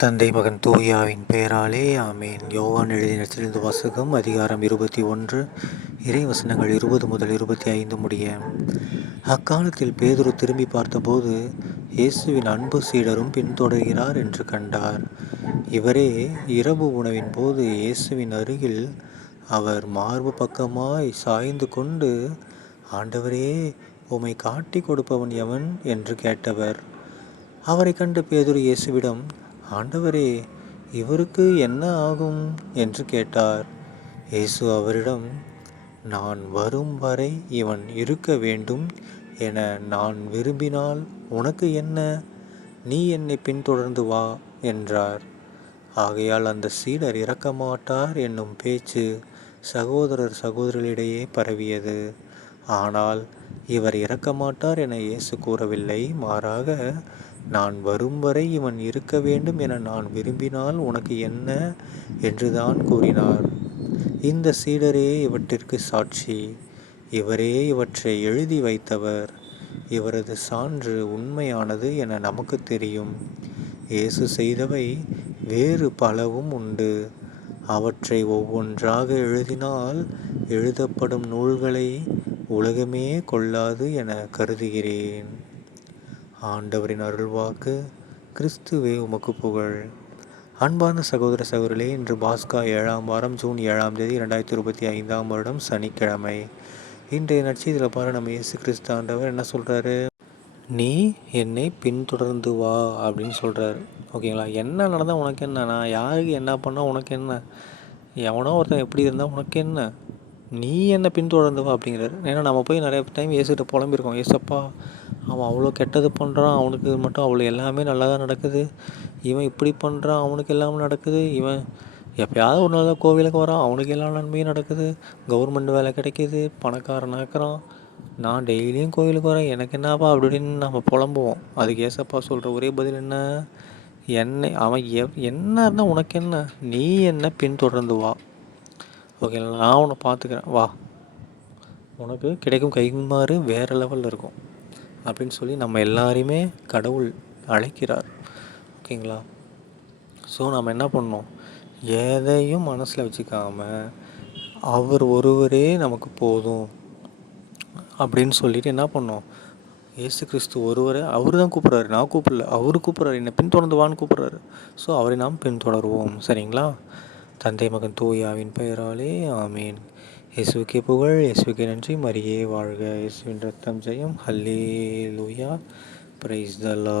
தந்தை மகன் தூயாவின் பெயராலே ஆமேன். யோவான் எழுதின வசகம் வாசகம் அதிகாரம் இருபத்தி ஒன்று இறை வசனங்கள் இருபது முதல் இருபத்தி ஐந்து முடிய. அக்காலத்தில் பேதுரு திரும்பி பார்த்தபோது இயேசுவின் அன்பு சீடரும் பின்தொடர்கிறார் என்று கண்டார். இவரே இரவு உணவின் போது இயேசுவின் அருகில் அவர் மார்பு பக்கமாய் சாய்ந்து கொண்டு ஆண்டவரே உமை காட்டி கொடுப்பவன் எவன்? என்று கேட்டவர். அவரை கண்டு பேதுரு இயேசுவிடம் ஆண்டவரே இவருக்கு என்ன ஆகும்? என்று கேட்டார். இயேசு அவரிடம் நான் வரும் வரை இவன் இருக்க வேண்டும் என நான் விரும்பினால் உனக்கு என்ன? நீ என்னை பின்தொடர்ந்து வா என்றார். ஆகையால் அந்த சீடர் இறக்க மாட்டார் என்னும் பேச்சு சகோதரர் சகோதரிகளிடையே பரவியது. ஆனால் இவர் இறக்க மாட்டார் என இயேசு கூறவில்லை. மாறாக நான் வரும் வரை இவன் இருக்க வேண்டும் என நான் விரும்பினால் உனக்கு என்ன? என்றுதான் கூறினார். இந்த சீடரே இவற்றிற்கு சாட்சி. இவரே இவற்றை எழுதி வைத்தவர். இவரது சான்று உண்மையானது என நமக்கு தெரியும். இயேசு செய்தவை வேறு பலவும் உண்டு. அவற்றை ஒவ்வொன்றாக எழுதினால் எழுதப்படும் நூல்களை உலகமே கொள்ளாது என கருதுகிறேன். ஆண்டவரின் அருள்வாக்கு கிறிஸ்துவே உமக்கு புகழ். அன்பார்ந்த சகோதர சகோதரிகளே இன்று பாஸ்கா ஏழாம் வாரம் ஜூன் ஏழாம் தேதி இரண்டாயிரத்தி இருபத்தி ஐந்தாம் வருடம் சனிக்கிழமை. இன்றைய நட்சத்திரத்தில் பாரு நம்ம இயேசு கிறிஸ்து ஆண்டவர் என்ன சொல்கிறாரு நீ என்னை பின்தொடர்ந்து வா அப்படின்னு சொல்கிறாரு ஓகேங்களா? என்ன நடந்தால் உனக்கு என்ன? நான் யாருக்கு என்ன பண்ணால் உனக்கு என்ன? எவனோ ஒருத்தன் எப்படி இருந்தால் உனக்கு என்ன? நீ என்ன பின்தொடர்ந்து வா அப்படிங்கிறாரு. ஏன்னா நம்ம போய் நிறைய டைம் ஏசுகிட்ட புலம்பிருக்கோம் ஏசப்பா அவன் அவ்வளோ கெட்டது பண்ணுறான் அவனுக்கு மட்டும் அவ்வளோ எல்லாமே நல்லா தான் நடக்குது. இவன் இப்படி பண்ணுறான் அவனுக்கு எல்லாமே நடக்குது. இவன் எப்பயாவது ஒரு நாள் கோவிலுக்கு வரான். அவனுக்கு எல்லா நன்மையும் நடக்குது. கவர்மெண்ட் வேலை கிடைக்கிது. பணக்காரனாக்குறான் நான் டெய்லியும் கோவிலுக்கு வரேன். எனக்கு என்னப்பா அப்படின்னு நம்ம புலம்புவோம். அதுக்கு ஏசப்பா சொல்கிற ஒரே பதில் என்ன? என்னை அவன் எவ் என்ன இருந்தால் உனக்கு என்ன? நீ என்ன பின்தொடர்ந்து வா. ஓகேங்களா நான் உன்னை பார்த்துக்கிறேன் வா. உனக்கு கிடைக்கும் கைமாறு வேறு லெவலில் இருக்கும். அப்படின்னு சொல்லி நம்ம எல்லாரையுமே கடவுள் அழைக்கிறார். ஓகேங்களா? ஸோ நம்ம என்ன பண்ணோம் எதையும் மனசில் வச்சுக்காம அவர் ஒருவரே நமக்கு போதும் அப்படின்னு சொல்லிட்டு என்ன பண்ணோம் ஏசு கிறிஸ்து ஒருவரை அவர் தான் கூப்பிட்றாரு. நான் கூப்பிடல அவர் கூப்பிட்றாரு. என்னை பின்தொடர்ந்து வான்னு கூப்பிட்றாரு. ஸோ அவரை நாம் பின்தொடருவோம். சரிங்களா? தந்தை மகன் தூயாவின் பெயராலே ஆமீன். இயேசுக்கே புகழ் இயேசுக்கே நன்றி. மரியே வாழ்க. இயேசுவின் ரத்தம் ஜெயம். ஹல்லே லூயா பிரைஸ் தலா